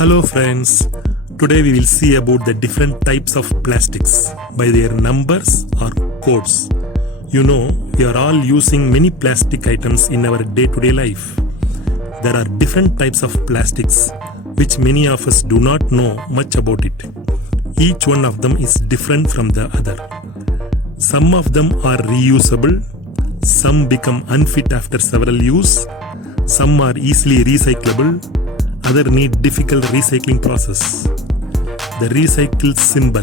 Hello friends, today we will see about the different types of plastics by their numbers or codes. You know, we are all using many plastic items in our day-to-day life. There are different types of plastics which many of us do not know much about it. Each one of them is different from the other. Some of them are reusable, some become unfit after several use, some are easily recyclable, other need difficult recycling process. The recycle symbol.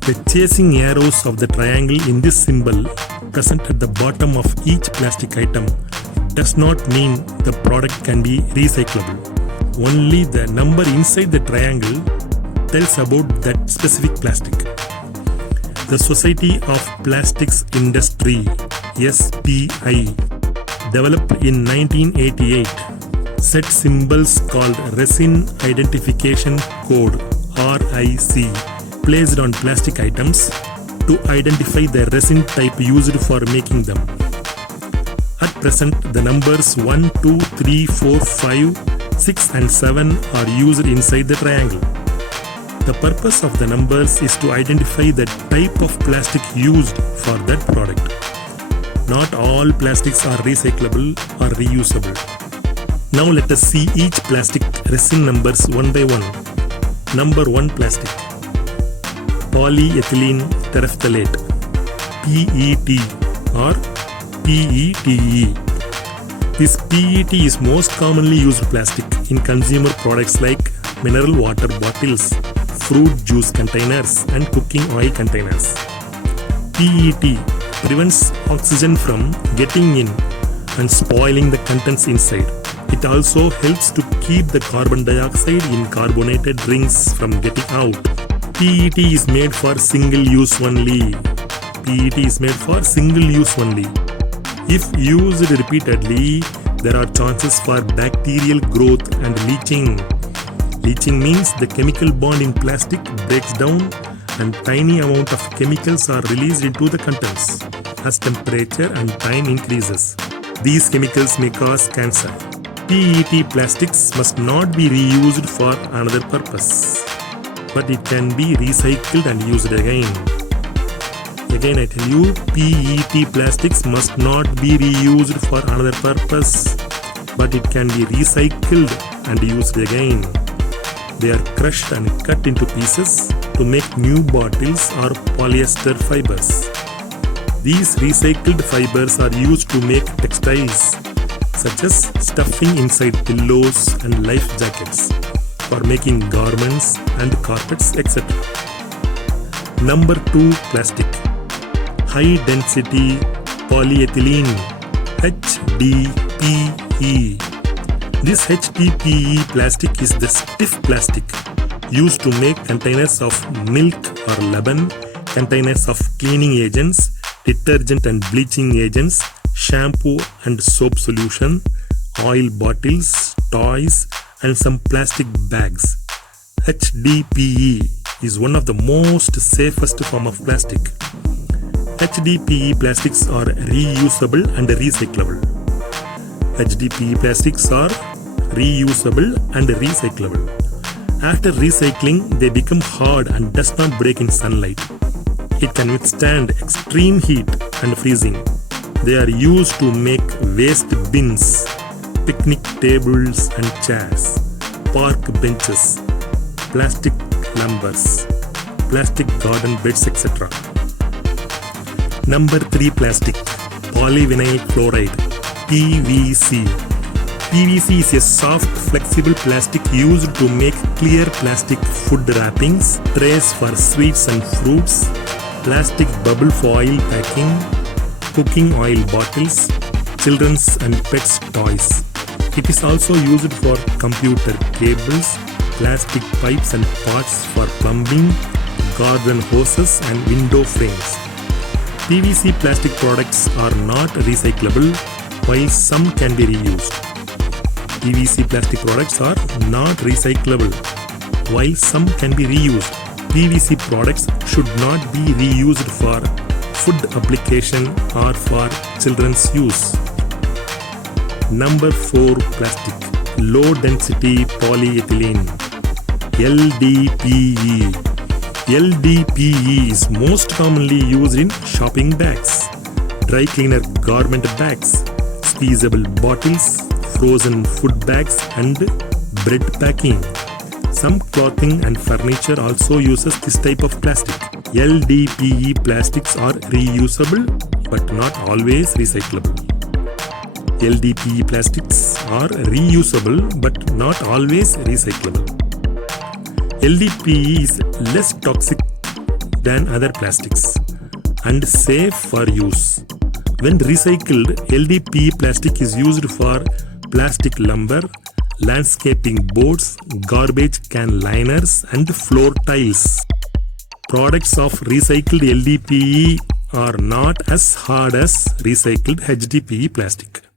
The chasing arrows of the triangle in this symbol present at the bottom of each plastic item does not mean the product can be recyclable. Only the number inside the triangle tells about that specific plastic. The Society of Plastics Industry (SPI) developed in 1988 set symbols called Resin Identification Code (RIC) placed on plastic items to identify the resin type used for making them. At present, the numbers 1, 2, 3, 4, 5, 6 and 7 are used inside the triangle. The purpose of the numbers is to identify the type of plastic used for that product. Not all plastics are recyclable or reusable. Now let us see each plastic resin numbers one by one. Number 1 plastic. Polyethylene terephthalate, PET or PETE. This PET is most commonly used plastic in consumer products like mineral water bottles, fruit juice containers and cooking oil containers. PET prevents oxygen from getting in and spoiling the contents inside. It also helps to keep the carbon dioxide in carbonated drinks from getting out. PET is made for single use only. PET is made for single use only. If used repeatedly, there are chances for bacterial growth and leaching. Leaching means the chemical bond in plastic breaks down and tiny amount of chemicals are released into the contents as temperature and time increases. These chemicals may cause cancer. PET plastics must not be reused for another purpose, but it can be recycled and used again. Again I tell you, PET plastics must not be reused for another purpose, but it can be recycled and used again. They are crushed and cut into pieces to make new bottles or polyester fibers. These recycled fibers are used to make textiles, such as stuffing inside pillows and life jackets, for making garments and carpets, etc. Number 2 plastic. High density polyethylene, HDPE. This HDPE plastic is the stiff plastic used to make containers of milk or leban, containers of cleaning agents, detergent and bleaching agents, shampoo and soap solution, oil bottles, toys and some plastic bags. HDPE is one of the most safest form of plastic. HDPE plastics are reusable and recyclable. HDPE plastics are reusable and recyclable. After recycling, they become hard and does not break in sunlight. It can withstand extreme heat and freezing. They are used to make waste bins, picnic tables and chairs, park benches, plastic lumbers, plastic garden beds, etc. Number 3 plastic. Polyvinyl chloride, PVC. PVC is a soft, flexible plastic used to make clear plastic food wrappings, trays for sweets and fruits, plastic bubble foil packing, cooking oil bottles, children's and pets' toys. It is also used for computer cables, plastic pipes and parts for plumbing, garden hoses and window frames. PVC plastic products are not recyclable, while some can be reused. PVC plastic products are not recyclable, while some can be reused. PVC products should not be reused for food application or for children's use. Number 4 plastic. low density polyethylene, LDPE. LDPE is most commonly used in shopping bags, dry cleaner garment bags, squeezable bottles, frozen food bags and bread packing. Some clothing and furniture also uses this type of plastic. LDPE plastics are reusable but not always recyclable. LDPE plastics are reusable but not always recyclable. LDPE is less toxic than other plastics and safe for use. When recycled, LDPE plastic is used for plastic lumber, landscaping boards, garbage can liners and floor tiles. Products of recycled LDPE are not as hard as recycled HDPE plastic.